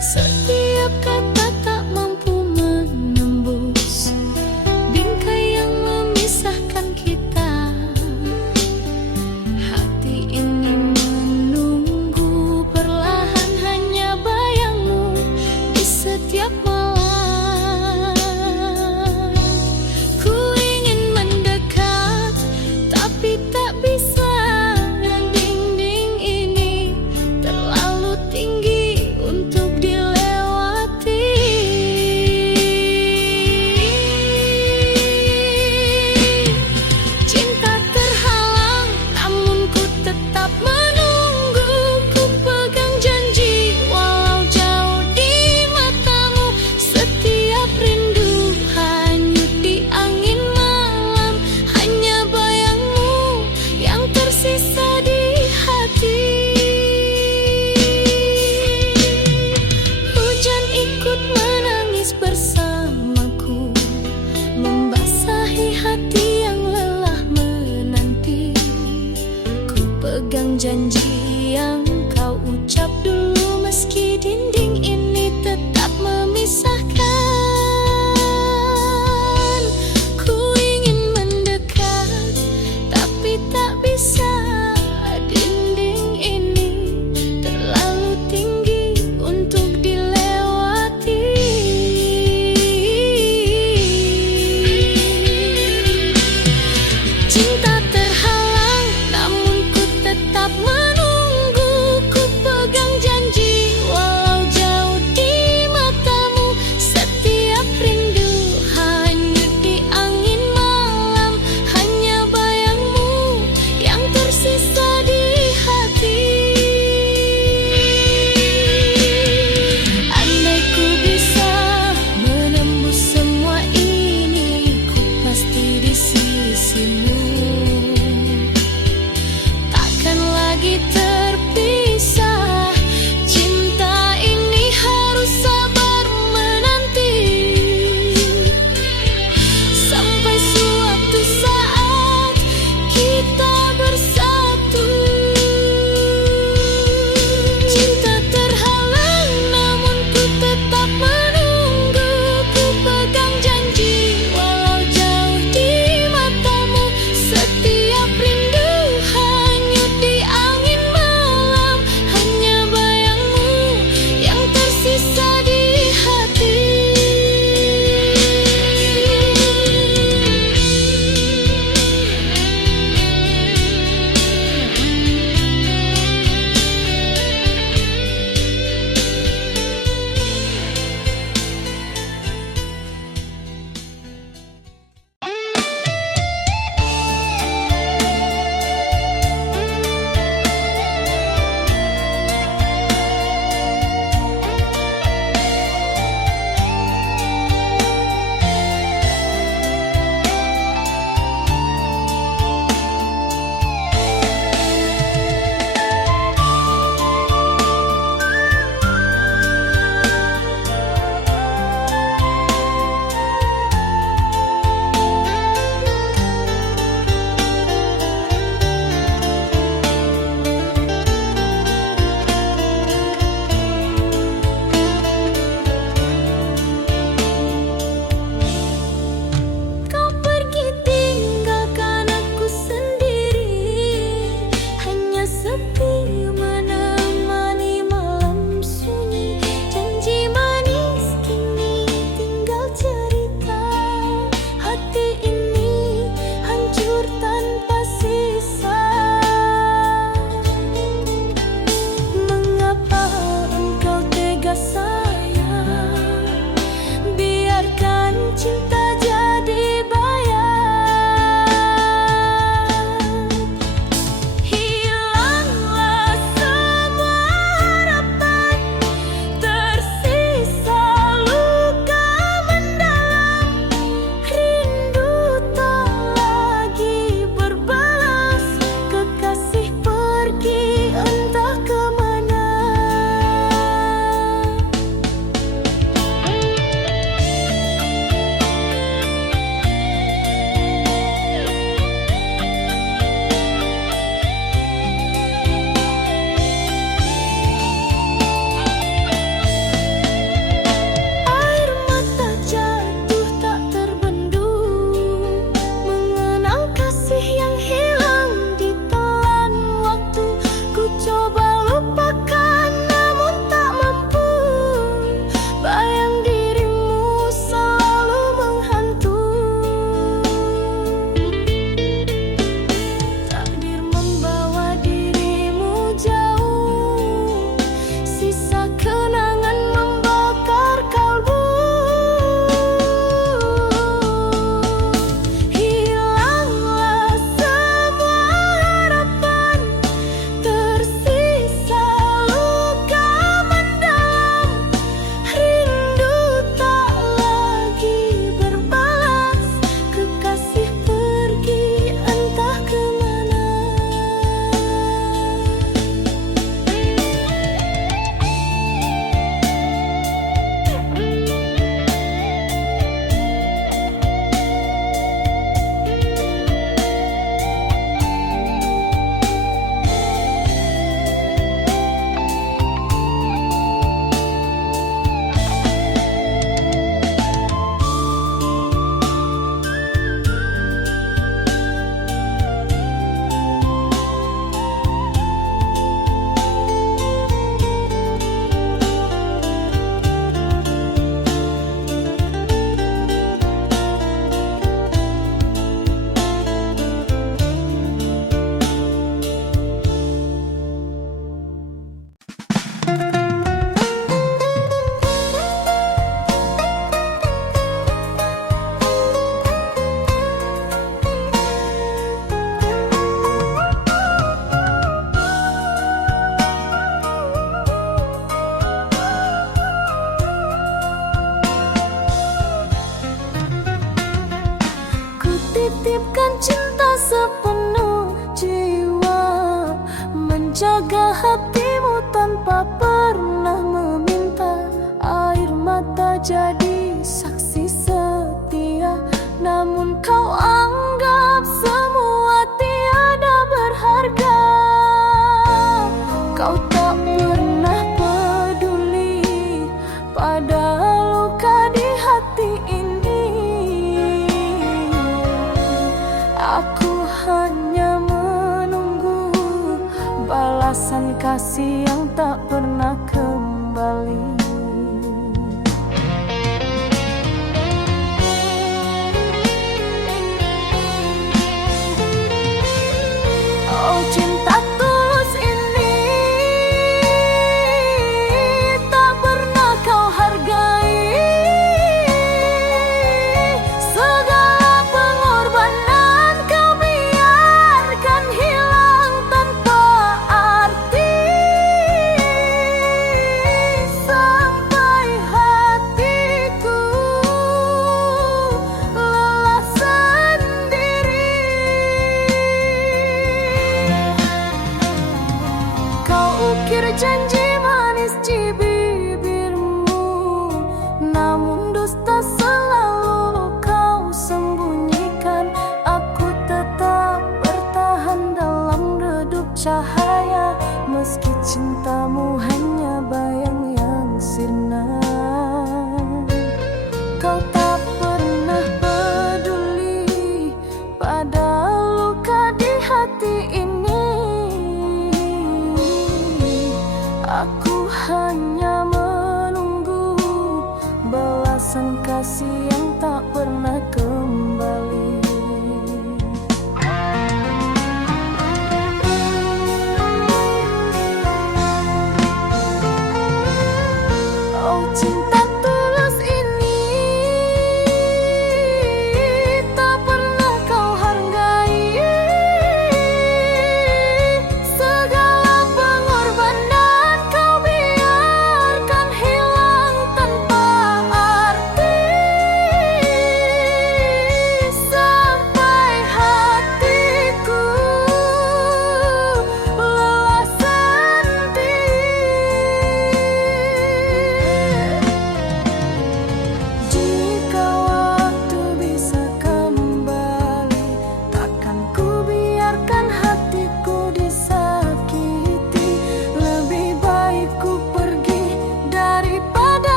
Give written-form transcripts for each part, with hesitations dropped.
Setiap kata tak mampu menembus bingkai yang memisahkan kita. Hati ini menunggu perlahan hanya bayangmu di setiap malam. Ku ingin mendekat tapi tak bisa. Dinding ini terlalu tinggi untuk dilewati.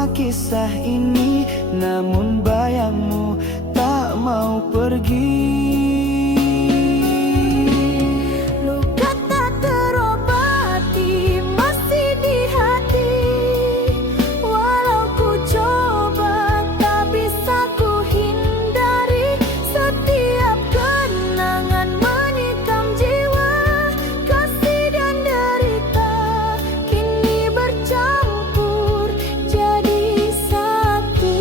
semua kisah ini, namun bayangmu tak mau pergi. Luka tak terobati masih di hati, walau ku coba tak bisa ku hindari. Setiap kenangan menikam jiwa, kasih dan derita kini bercampur jadi satu.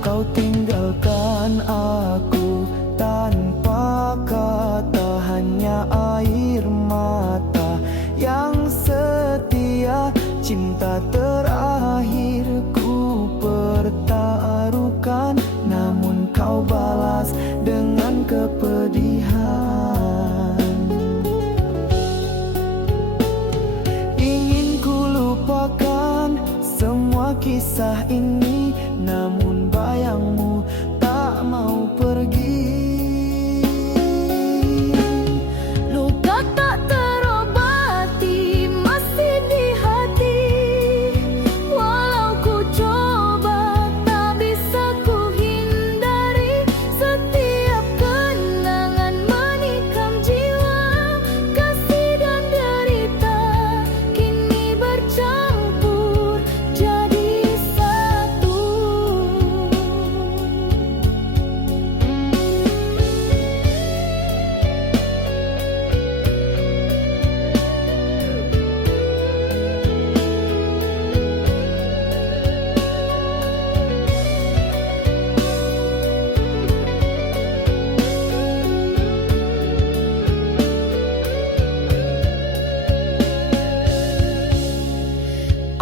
Kau tinggalkan aku tanpa kata, hanya air mata yang setia. Cinta terakhir ku pertaruhkan, namun kau balas dengan kepedihan. Ingin ku lupakan semua kisah ini, namun bayangmu tak mau pergi. Luka tak terobati masih di hati, walau ku coba tak bisa ku hindari. Setiap kenangan menikam jiwa, kasih dan derita kini bercampur jadi satu.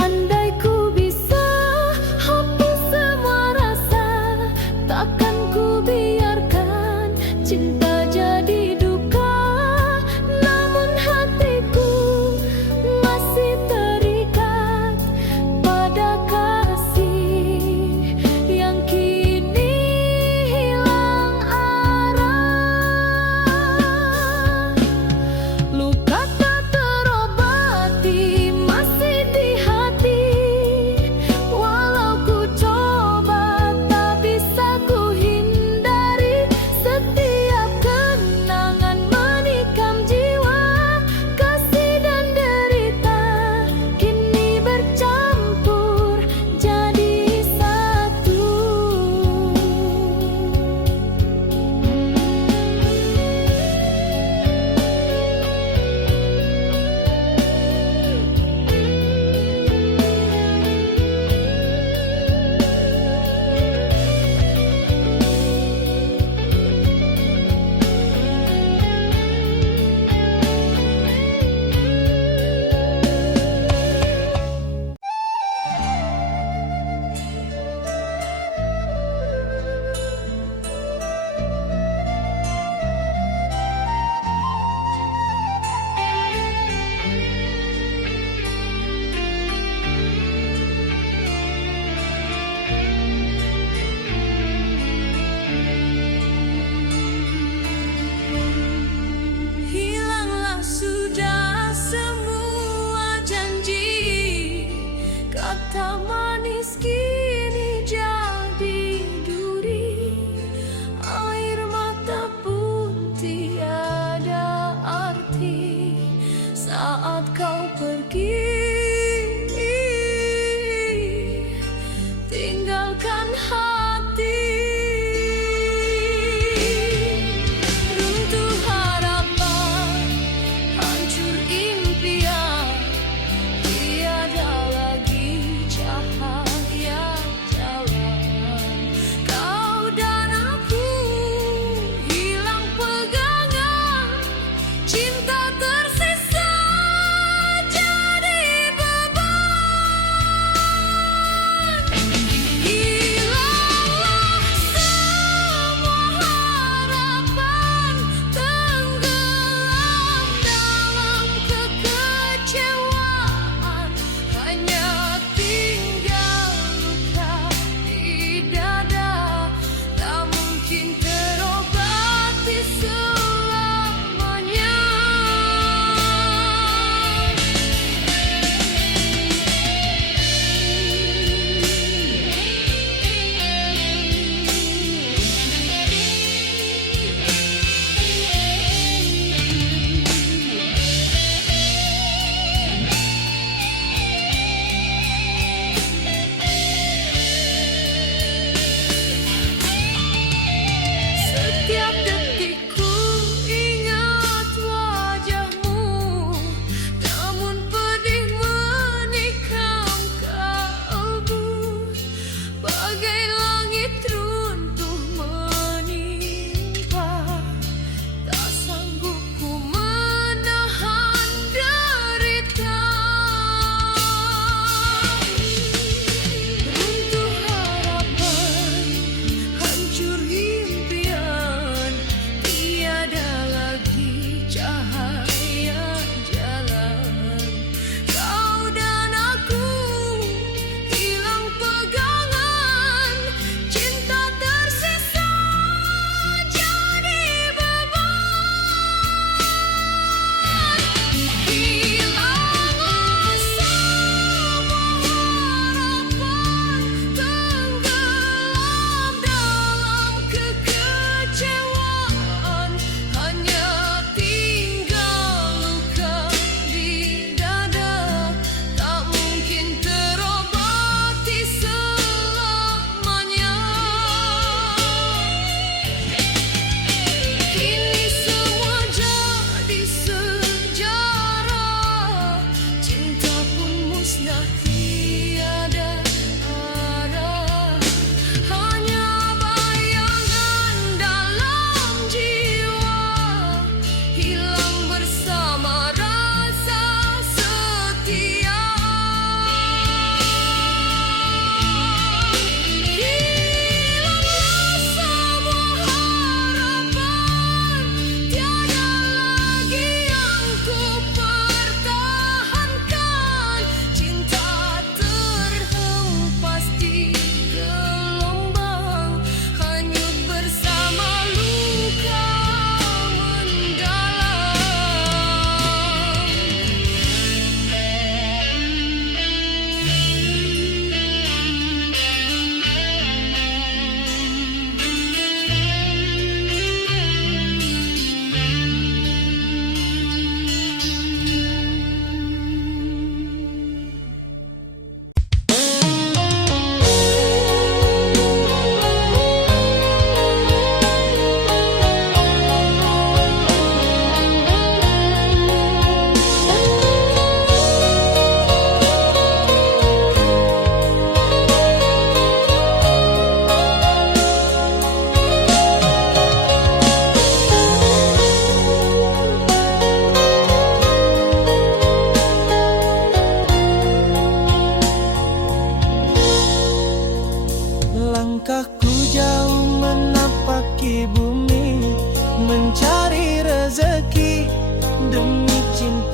Andai ku bisa hapus semua rasa, takkan ku biarkan cinta jadi duka. Namun hatiku masih terikat pada kasih yang kini hilang arah. Luka tak terobati masih di hati, walau ku coba tak bisa ku hindari. Setiap kenangan menikam jiwa, kasih dan derita kini bercampur jadi satu. Hilanglah sudah semua janji, kata manis kini jadi duri. Air mata pun tiada arti saat kau pergi, tinggalkan hati. Runtuh harapan, hancur impian, tiada lagi cahaya jalan. Kau dan aku hilang pegangan, cinta tersisa jadi mungkin terobati selamanya.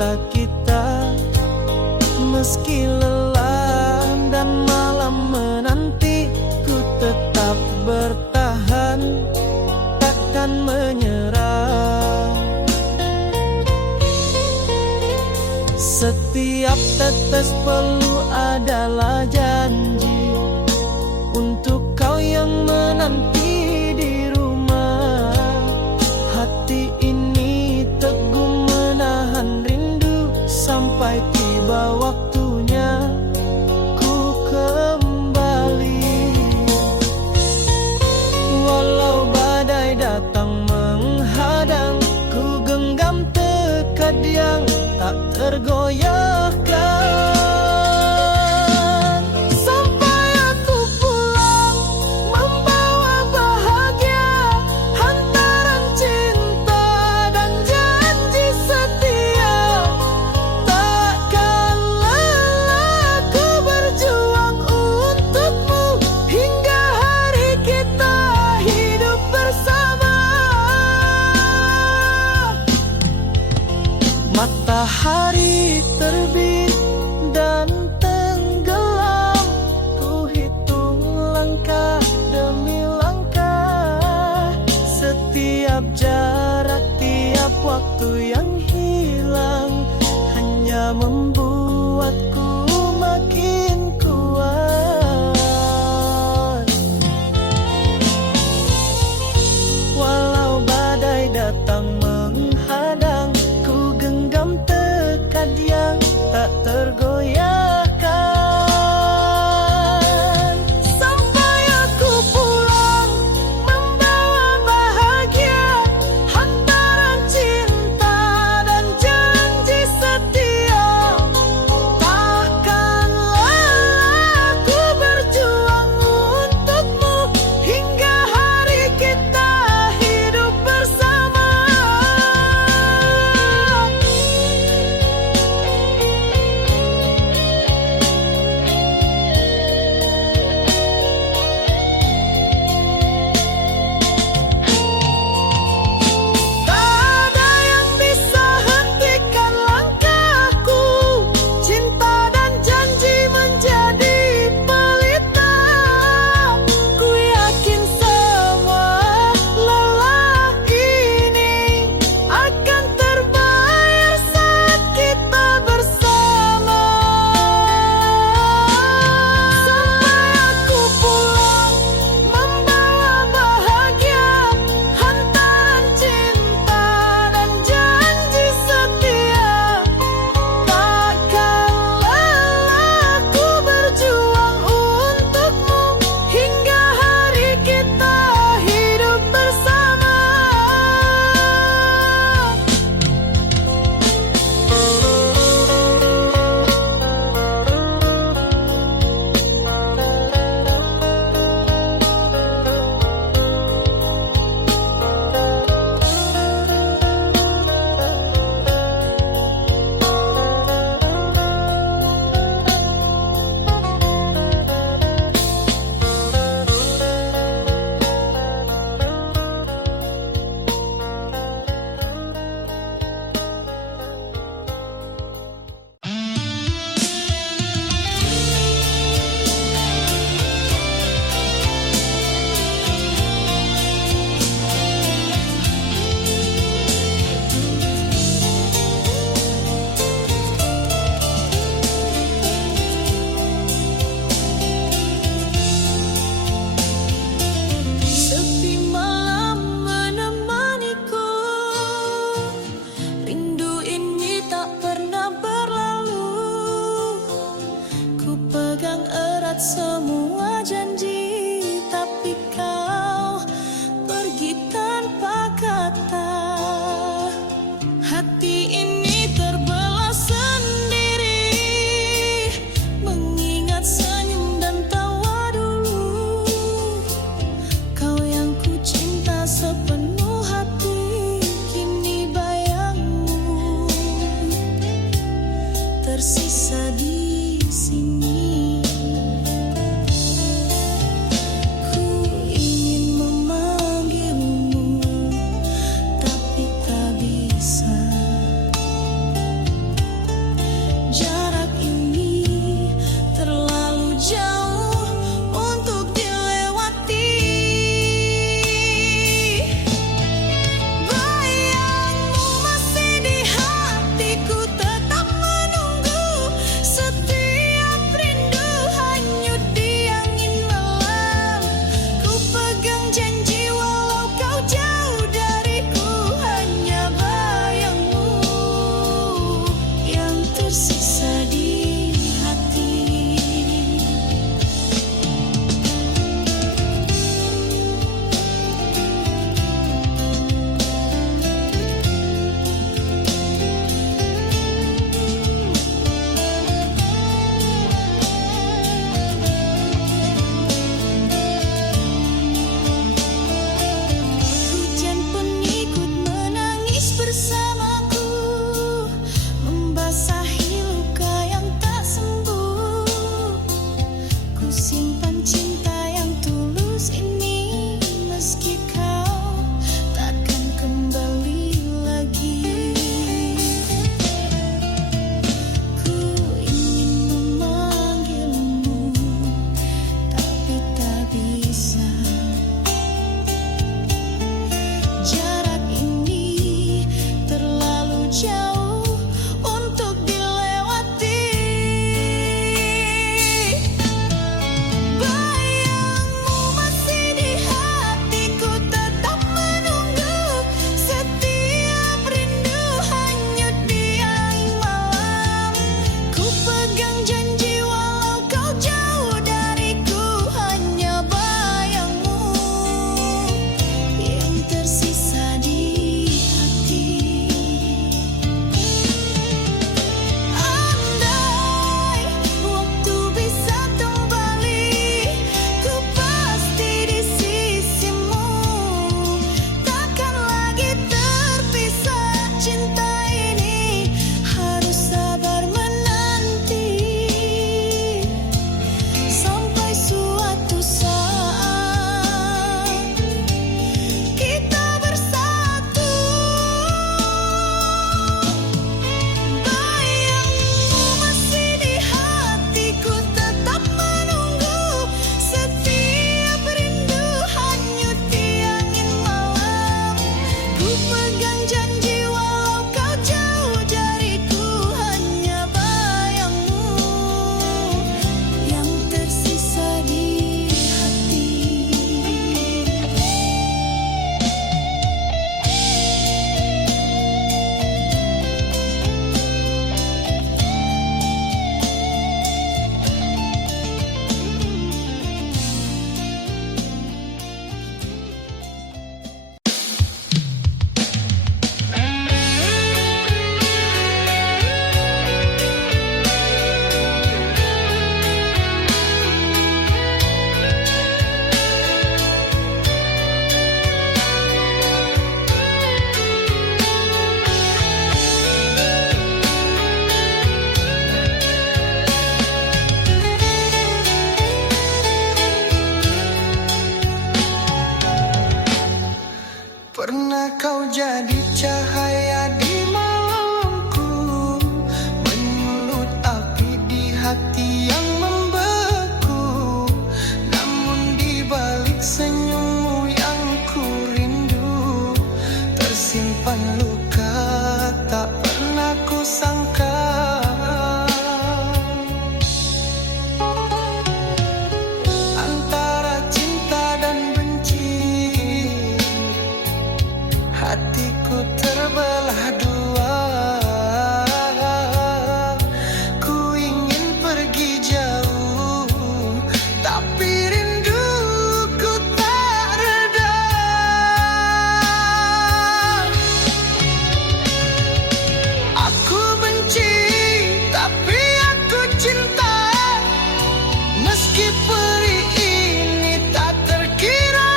cinta kita. Meski lelah dan malam menanti, ku tetap bertahan, takkan menyerah. Setiap tetes peluh adalah janji untuk kau yang menanti di rumah. Hati ini teguh menahan rindu sampai tiba waktunya ku kembali. Walau badai datang menghadang, ku genggam tekad yang tak tergoyahkan. Sampai aku pulang membawa bahagia, hantaran cinta dan janji setia. Takkan lelah ku berjuang untukmu hingga hari kita hidup bersama. Matahari terbit dan tenggelam, ku hitung langkah demi langkah. Setiap jarak, tiap waktu yang hilang hanya membuatku makin kuat. Walau badai datang menghadang, ku genggam tekad yang tak tergoyahkan. Sampai aku pulang membawa bahagia, hantaran cinta dan janji setia. Takkan lelah ku berjuang untukmu hingga hari kita hidup bersama. Tak ada yang bisa hentikan langkahku, cinta dan janji menjadi pelita. Ku yakin semua lelah ini akan terbayar saat kita bersama. Sampai aku pulang membawa bahagia, hantaran cinta dan janji setia. Takkan lelah ku berjuang untukmu hingga hari kita hidup bersama. Sepi malam menemaniku, rindu ini tak pernah berlalu. Ku pegang erat semua janji, tapi kau pergi tanpa kata. Hati ini terbelah sendiri, mengingat senyum dan tawa dulu. Kau yang ku cinta sepenuh hati, kini bayangmu tersisa di sini. Ku ingin memanggilmu, tapi tak bisa. sangka. Antara cinta dan benci, hatiku terbelah dua. Ku ingin pergi jauh, tapi rinduku tak reda. Aku benci, tapi aku cinta. Meski perih ini tak terkira.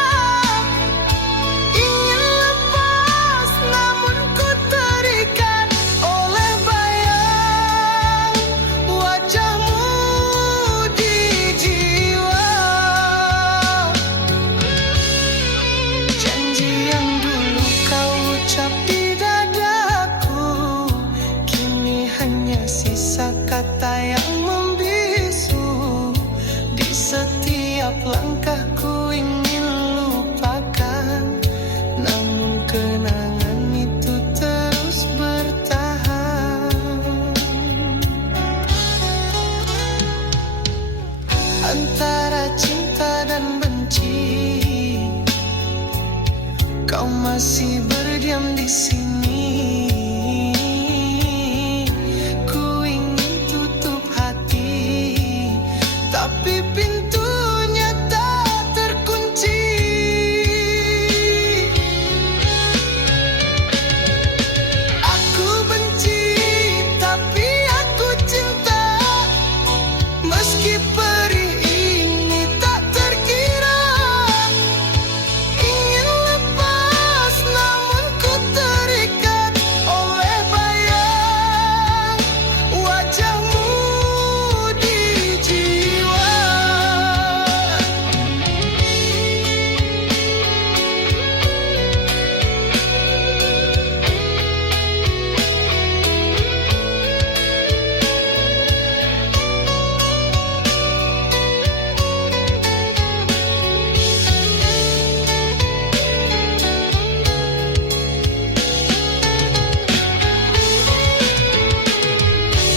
Ingin lepas namun ku terikat oleh bayang wajahmu di jiwa. Janji yang dulu kau ucap di dadaku, kini hanya sisa kata yang membisu. Di setiap langkahku ingin lupakan, namun kenangan itu terus bertahan. Antara cinta dan benci, kau masih berdiam di sini. Ku ingin tutup hati, tapi pintunya tak terkunci. Aku benci, tapi aku cinta. Meski perih ini tak terkira. Ingin lepas namun ku terikat oleh bayang wajahmu di jiwa.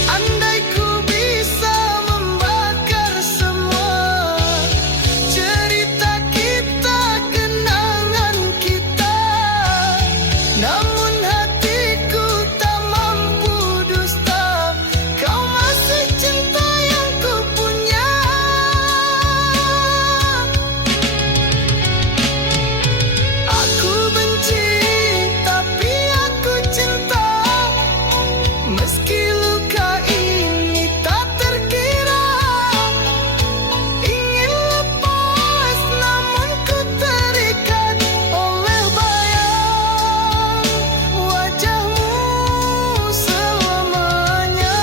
Andai ku bisa membakar semua cerita kita, kenangan kita, namun hatiku tak mampu dusta. Kau masih cinta yang ku punya. Aku benci, tapi aku cinta. Meski luka ini tak terkira. Ingin lepas namun ku terikat oleh bayang wajahmu selamanya.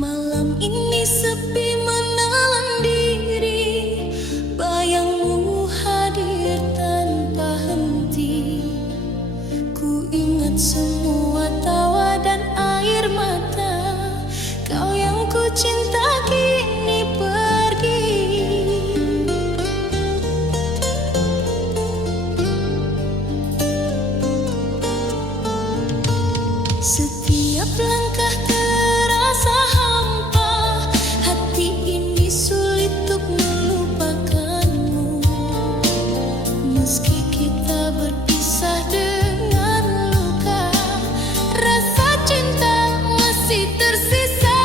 Malam ini sepi menelan diri, bayangmu hadir tanpa henti. Ku ingat semua tawa dan air mata, kau yang ku cinta kini pergi. Setiap langkah terasa hampa, hati ini sulit untuk melupakanmu. Meski kita berpisah dengan luka, rasa cinta masih tersisa.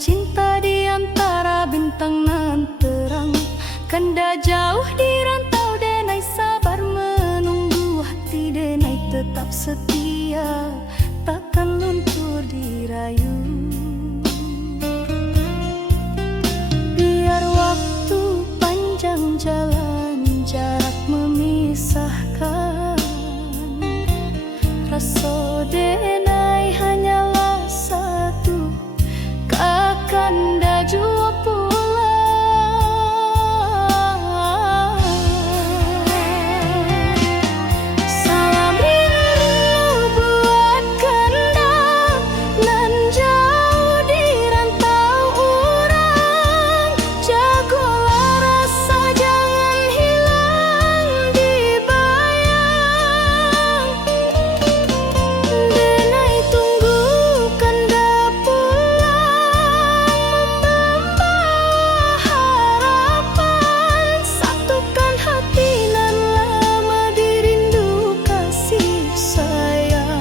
cinta di antara bintang nan terang. Kanda jauh di rantau denai sabar menunggu, hati denai tetap setia, takkan luntur dirayu. Biar waktu panjang jalan, jarak memisahkan, rasa denai hanyalah satu, kakanda jua pulang. Salam rindu buat kanda nan jauh di rantau urang. Jagolah rasa jangan hilang di bayang. Denai tunggu kanda pulang, membawa harapan, satukan hati nan lama dirindu kasih sayang.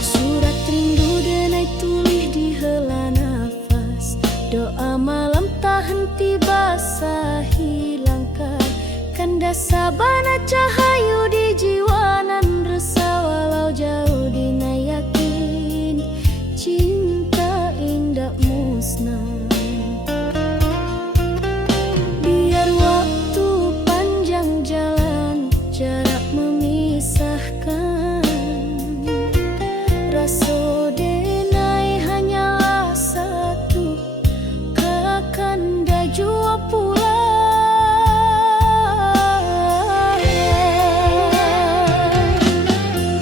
Surat rindu denai tulis di hela nafas, doa malam tak henti basahi langkah. Kanda sabana cahayu di jiwa nan resah, walau jauh dina yakin cinta indah musnah. Biar waktu panjang jalan, jarak memisahkan, rasa denai hanyalah satu, kakanda jua pulang.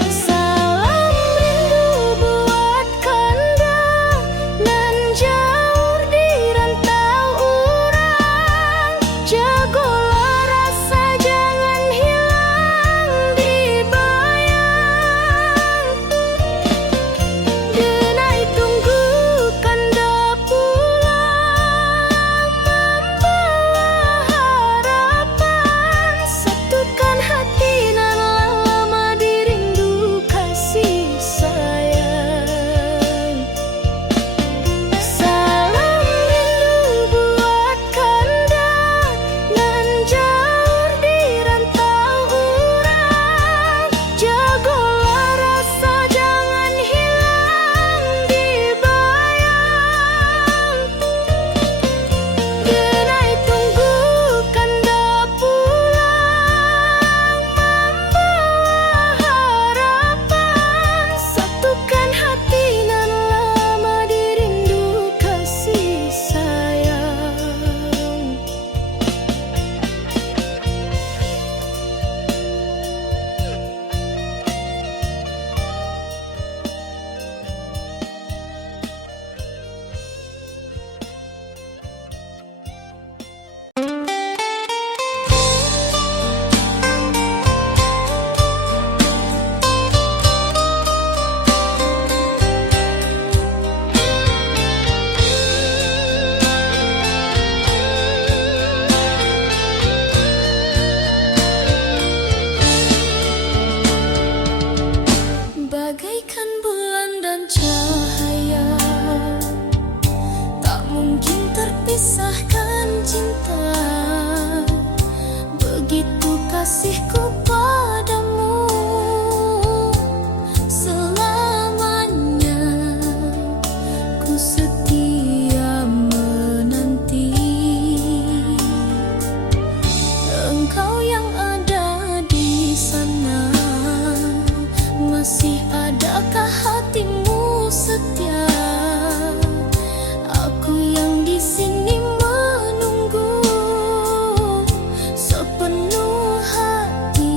Salam rindu buat kanda nan jauh di rantau urang. Jagolah rasa jangan hilang di bayang. Denai tunggu kanda pulang, membawa harapan, satukan hati nan lama dirindu kasih sayang. Salam rindu buat kanda nan jauh di rantau urang. Jagolah rasa jangan hilang di bayang. Denai tunggu kanda pulang, membawa harapan, satukan hati nan lama dirindu kasih sayang. Bagaikan bulan dan cahaya, tak mungkin terpisahkan cinta. Begitu kasihku padamu, selamanya ku setia menanti. Engkau yang ada di sana, masih adakah hatimu setia? Aku yang di sini menunggu sepenuh hati.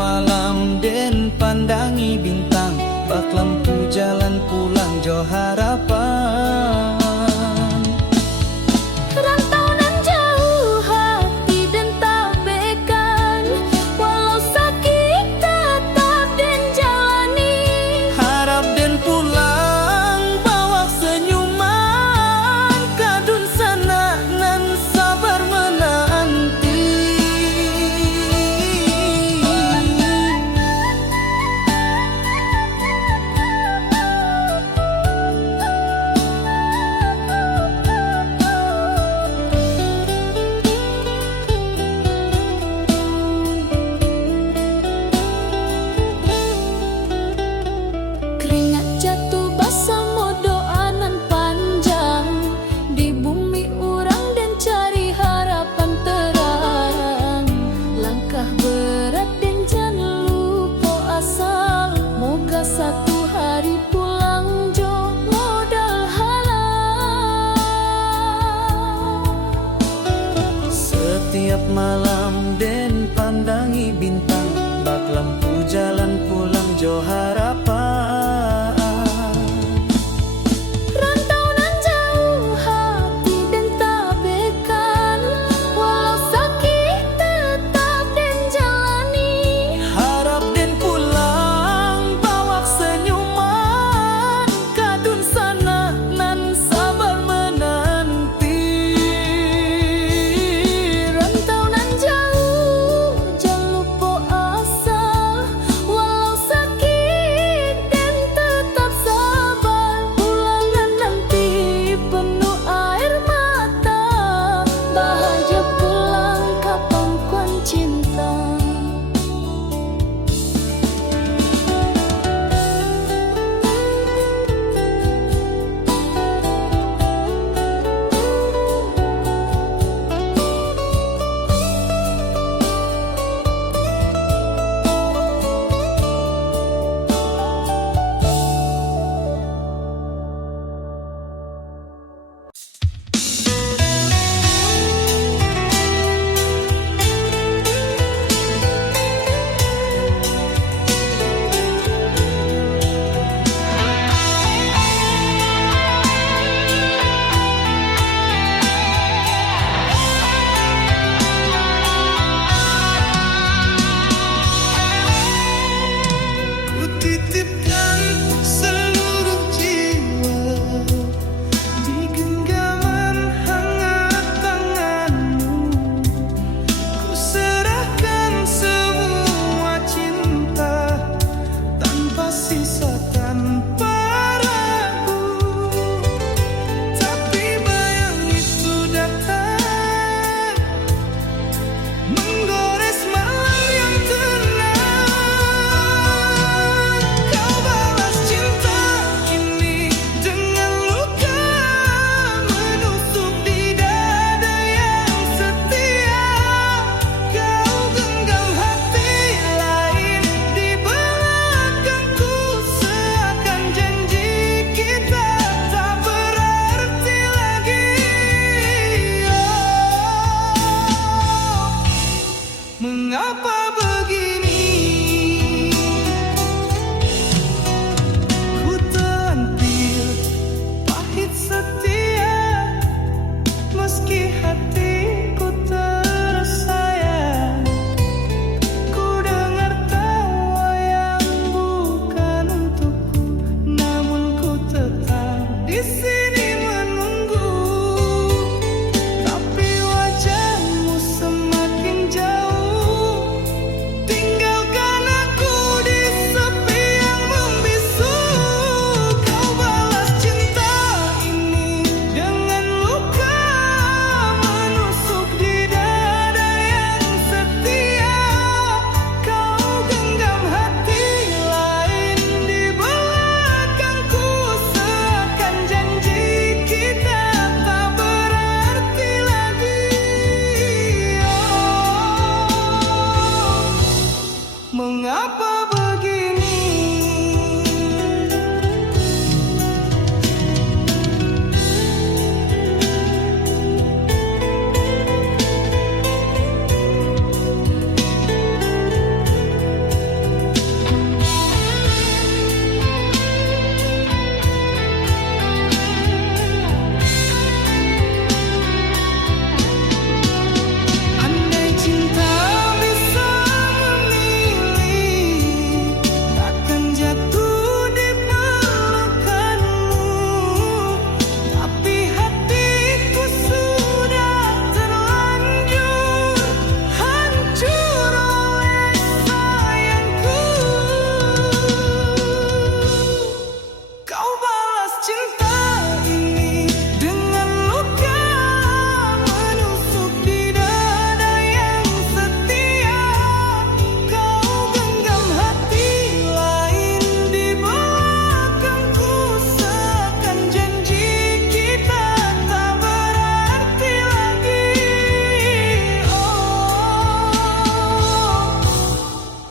malam den pandangi bintang, bak lampu jalan pulang jo harapan. Rantau nan jauh hati dan tabaikan, walau sakit tetap dan jalani. Harap den pulang bawa senyuman, kadun sana nan sabar menanti. Keringat jatuh basah mo doa nan panjang, di bumi urang dan cari harapan terang. Langkah berat dan jangan lupa asal, moga satu hari pulang jo modal halal. Setiap malam den pandangi bintang, bak lampu jalan pulang jo harapan. Rantau nan jauh hati dan tabaikan, walau sakit tetap dan jalani. Harap den pulang bawa senyuman, kadun sana nan sabar menanti. Rantau nan jauh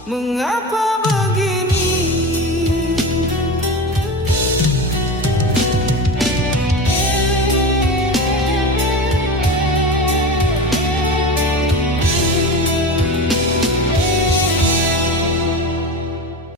Mengapa